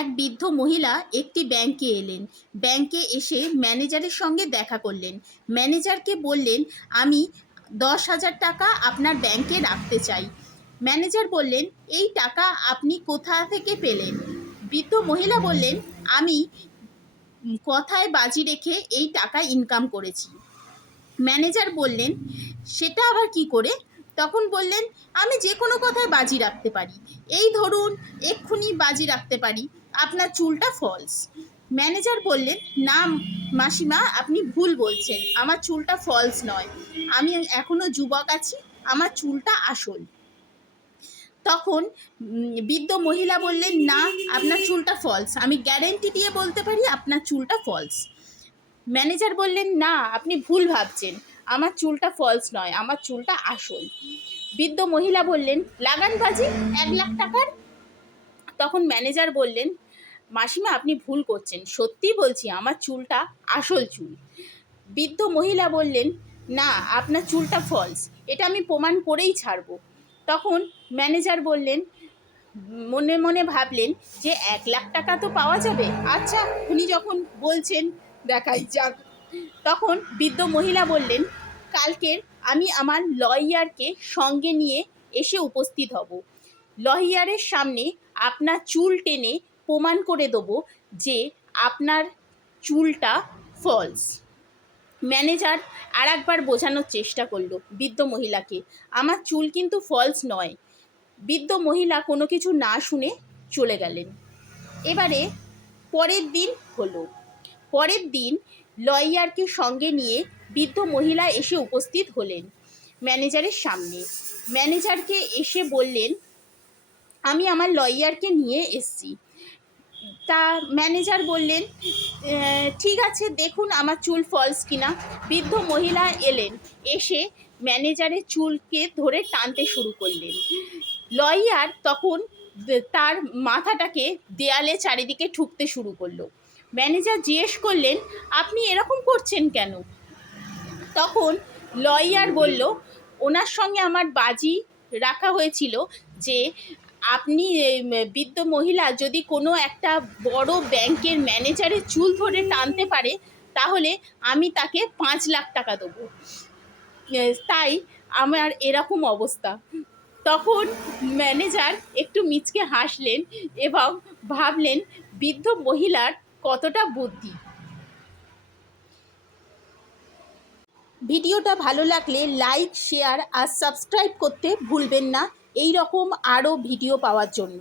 এক বৃদ্ধ মহিলা একটি ব্যাংকে এলেন। ব্যাংকে এসে ম্যানেজারের সঙ্গে দেখা করলেন। ম্যানেজারকে বললেন, আমি 10,000 টাকা আপনার ব্যাংকে রাখতে চাই। ম্যানেজার বললেন, এই টাকা আপনি কোথা থেকে পেলেন? বৃদ্ধ মহিলা বললেন, আমি কথায় বাজি রেখে এই টাকা ইনকাম করেছি। ম্যানেজার বললেন, সেটা আবার কি করে? তখন বললেন, আমি যে কোনো কথায় বাজি রাখতে পারি। এই ধরুন, এক্ষুনি বাজি রাখতে পারি আপনার চুলটা ফলস। ম্যানেজার বললেন, না মাসিমা, আপনি ভুল বলছেন, আমার চুলটা ফলস নয়, আমি এখনো যুবক আছি, আমার চুলটা আসল। তখন বৃদ্ধ মহিলা বললেন, না, আপনার চুলটা ফলস, আমি গ্যারেন্টি দিয়ে বলতে পারি আপনার চুলটা ফলস। ম্যানেজার বললেন, না, আপনি ভুল ভাবছেন, আমার চুলটা ফলস নয়, আমার চুলটা আসল। বৃদ্ধ মহিলা বললেন, লাগান বাজি 1,00,000 টাকার। তখন ম্যানেজার বললেন, মাসিমা, আপনি ভুল করছেন, সত্যি বলছি আমার চুলটা আসল চুল। বৃদ্ধ মহিলা বললেন, না, আপনার চুলটা ফলস, এটা আমি প্রমাণ করেই ছাড়ব। তখন ম্যানেজার বললেন, মনে মনে ভাবলেন যে 1,00,000 টাকা তো পাওয়া যাবে, আচ্ছা উনি যখন বলছেন দেখাই যাক। তখন বৃদ্ধ মহিলা বললেন, কালকের আমি আমার লয়ারকে সঙ্গে নিয়ে এসে উপস্থিত হব। লয়ারের সামনে আপনার চুল টেনে প্রমাণ করে দেবো যে আপনার চুলটা ফলস। ম্যানেজার আর একবার বোঝানোর চেষ্টা করলো বৃদ্ধ মহিলাকে, আমার চুল কিন্তু ফলস নয়। বৃদ্ধ মহিলা কোনো কিছু না শুনে চলে গেলেন। এবারে পরের দিন হলো। পরের দিন লয়ারকে সঙ্গে নিয়ে বৃদ্ধ মহিলা এসে উপস্থিত হলেন ম্যানেজারের সামনে। ম্যানেজারকে এসে বললেন, আমি আমার লয়ারকে নিয়ে এসছি। তা ম্যানেজার বললেন, ঠিক আছে, দেখুন আমার চুল ফলস কিনা। বৃদ্ধ মহিলা এলেন, এসে ম্যানেজারের চুলকে ধরে টানতে শুরু করলেন। লয়ার তখন তার মাথাটাকে দেয়ালে চারিদিকে ঠুকতে শুরু করলো। ম্যানেজার জিজ্ঞেস করলেন, আপনি এরকম করছেন কেন? তখন লয়ার বলল, ওনার সঙ্গে আমার বাজি রাখা হয়েছিল যে আপনি বৃদ্ধ মহিলা যদি কোনো একটা বড় ব্যাংকের ম্যানেজারের চুল ধরে টানতে পারে তাহলে আমি তাকে 5,00,000 টাকা দেবো, তাই আমার এরকম অবস্থা। তখন ম্যানেজার একটু মিচকে হাসলেন এবং ভাবলেন বৃদ্ধ মহিলার কতটা বুদ্ধি। ভিডিওটা ভালো লাগলে লাইক, শেয়ার আর সাবস্ক্রাইব করতে ভুলবেন না এই রকম আরও ভিডিও পাওয়ার জন্য।